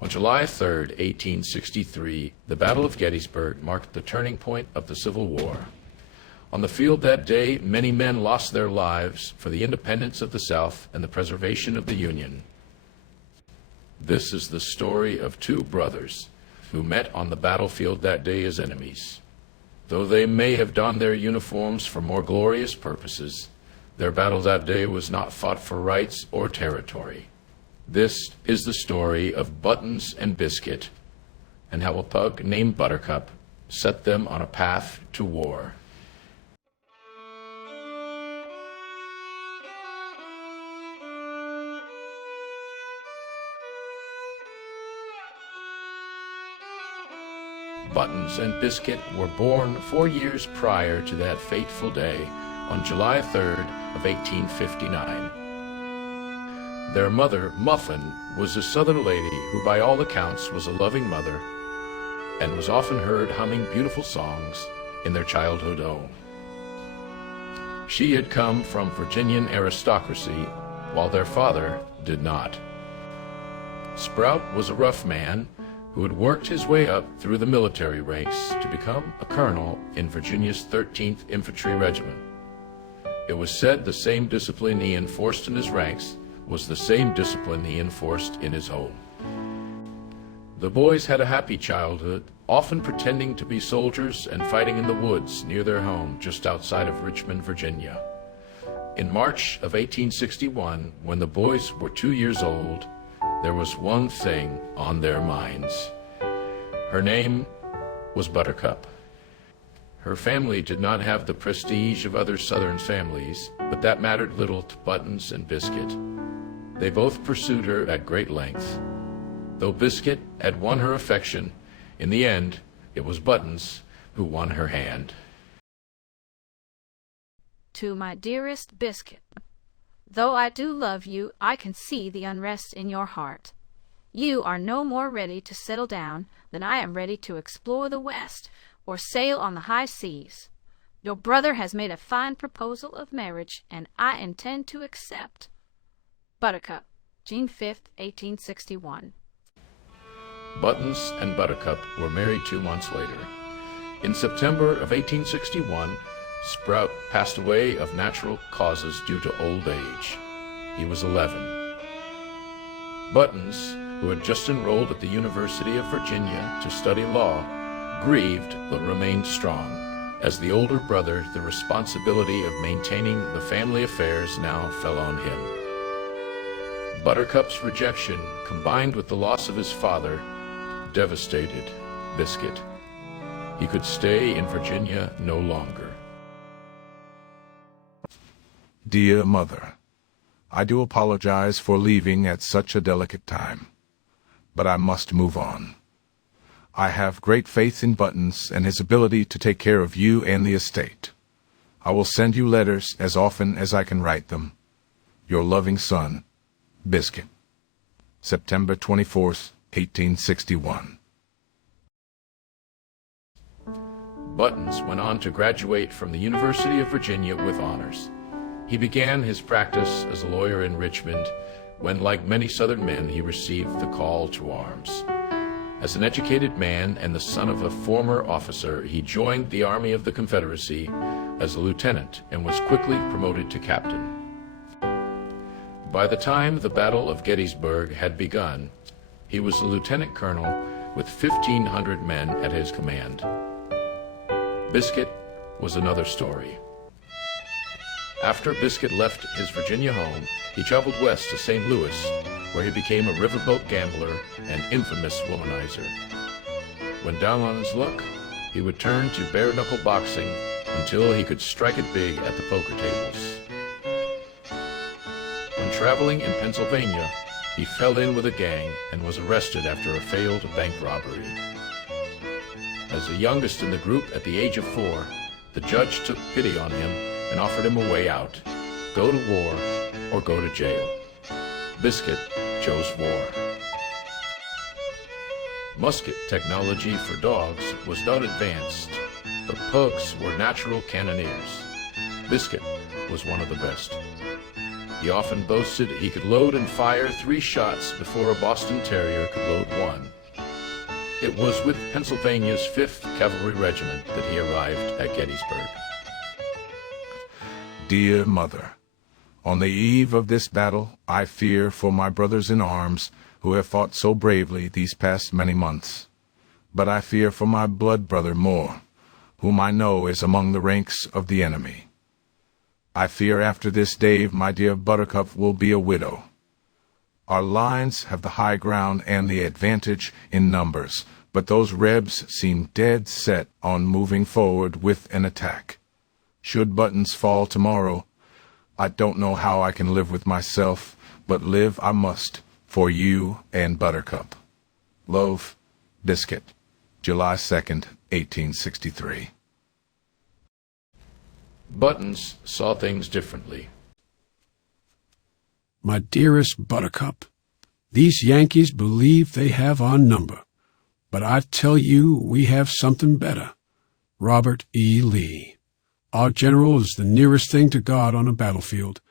On July 3, 1863, the Battle of Gettysburg marked the turning point of the Civil War. On the field that day, many men lost their lives for the independence of the South and the preservation of the Union. This is the story of two brothers who met on the battlefield that day as enemies. Though they may have donned their uniforms for more glorious purposes, their battle that day was not fought for rights or territory. This is the story of Buttons and Biscuit, and how a pug named Buttercup set them on a path to war. Buttons and Biscuit were born 4 years prior to that fateful day, on July 3rd of 1859. Their mother, Muffin, was a Southern lady who by all accounts was a loving mother and was often heard humming beautiful songs in their childhood home. She had come from Virginian aristocracy, while their father did not. Sprout was a rough man who had worked his way up through the military ranks to become a colonel in Virginia's 13th Infantry Regiment. It was said the same discipline he enforced in his ranks was the same discipline he enforced in his home. The boys had a happy childhood, often pretending to be soldiers and fighting in the woods near their home just outside of Richmond, Virginia. In March of 1861, when the boys were 2 years old, there was one thing on their minds. Her name was Buttercup. Her family did not have the prestige of other Southern families, but that mattered little to Buttons and Biscuit. They both pursued her at great length. Though Biscuit had won her affection, in the end, it was Buttons who won her hand. To my dearest Biscuit, though I do love you, I can see the unrest in your heart. You are no more ready to settle down than I am ready to explore the West or sail on the high seas. Your brother has made a fine proposal of marriage, and I intend to accept. Buttercup, June 5th, 1861. Buttons and Buttercup were married 2 months later. In September of 1861, Sprout passed away of natural causes due to old age. He was 11. Buttons, who had just enrolled at the University of Virginia to study law, grieved but remained strong. As the older brother, the responsibility of maintaining the family affairs now fell on him. Buttercup's rejection, combined with the loss of his father, devastated Biscuit. He could stay in Virginia no longer. Dear Mother, I do apologize for leaving at such a delicate time, but I must move on. I have great faith in Buttons and his ability to take care of you and the estate. I will send you letters as often as I can write them. Your loving son, Biscuit. September 24th, 1861. Buttons went on to graduate from the University of Virginia with honors. He began his practice as a lawyer in Richmond when, like many Southern men, he received the call to arms. As an educated man and the son of a former officer, he joined the Army of the Confederacy as a lieutenant and was quickly promoted to captain. By the time the Battle of Gettysburg had begun, he was a lieutenant colonel with 1,500 men at his command. Biscuit was another story. After Biscuit left his Virginia home, he traveled west to St. Louis, where he became a riverboat gambler and infamous womanizer. When down on his luck, he would turn to bare-knuckle boxing until he could strike it big at the poker tables. When traveling in Pennsylvania, he fell in with a gang and was arrested after a failed bank robbery. As the youngest in the group at the age of 4, the judge took pity on him and offered him a way out: go to war or go to jail. Biscuit chose war. Musket technology for dogs was not advanced, but pugs were natural cannoneers. Biscuit was one of the best. He often boasted he could load and fire 3 shots before a Boston Terrier could load 1. It was with Pennsylvania's 5th Cavalry Regiment that he arrived at Gettysburg. Dear Mother, on the eve of this battle, I fear for my brothers in arms who have fought so bravely these past many months. But I fear for my blood brother more, whom I know is among the ranks of the enemy. I fear after this day my dear Buttercup will be a widow. Our lines have the high ground and the advantage in numbers, but those Rebs seem dead set on moving forward with an attack. Should Buttons fall tomorrow, I don't know how I can live with myself, but live I must for you and Buttercup. Loaf, Biscuit, July 2nd, 1863. Buttons saw things differently. My dearest Buttercup, these Yankees believe they have our number, but I tell you we have something better. Robert E. Lee. Our general is the nearest thing to God on a battlefield,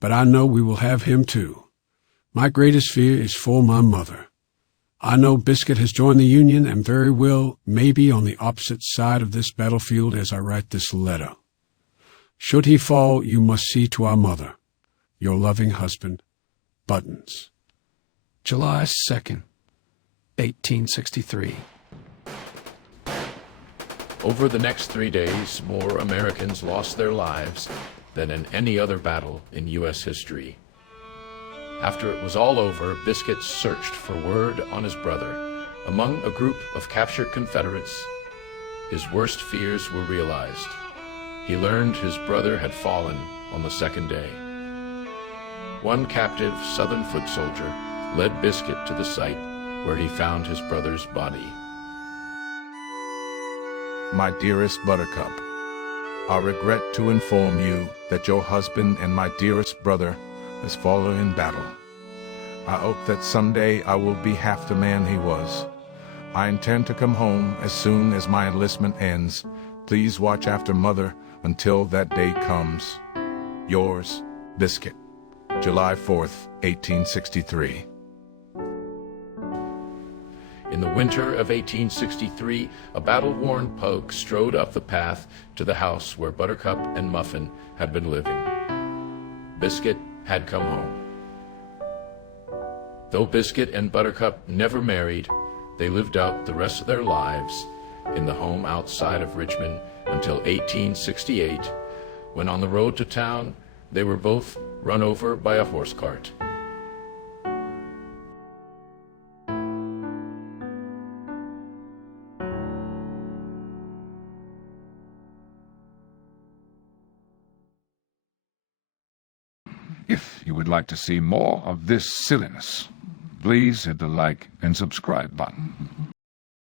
but I know we will have him too. My greatest fear is for my mother. I know Biscuit has joined the Union and very well may be on the opposite side of this battlefield as I write this letter. Should he fall, you must see to our mother. Your loving husband, Buttons. July 2nd, 1863. Over the next 3 days, more Americans lost their lives than in any other battle in U.S. history. After it was all over, Biscuit searched for word on his brother. Among a group of captured Confederates, his worst fears were realized. He learned his brother had fallen on the 2nd day. One captive Southern foot soldier led Biscuit to the site where he found his brother's body. My dearest Buttercup, I regret to inform you that your husband and my dearest brother has fallen in battle. I hope that someday I will be half the man he was. I intend to come home as soon as my enlistment ends. Please watch after Mother until that day comes. Yours, Biscuit. July 4th, 1863. In the winter of 1863, a battle-worn pug strode up the path to the house where Buttercup and Muffin had been living. Biscuit had come home. Though Biscuit and Buttercup never married, they lived out the rest of their lives in the home outside of Richmond until 1868, when on the road to town they were both run over by a horse cart. If you would like to see more of this silliness, please hit the like and subscribe button.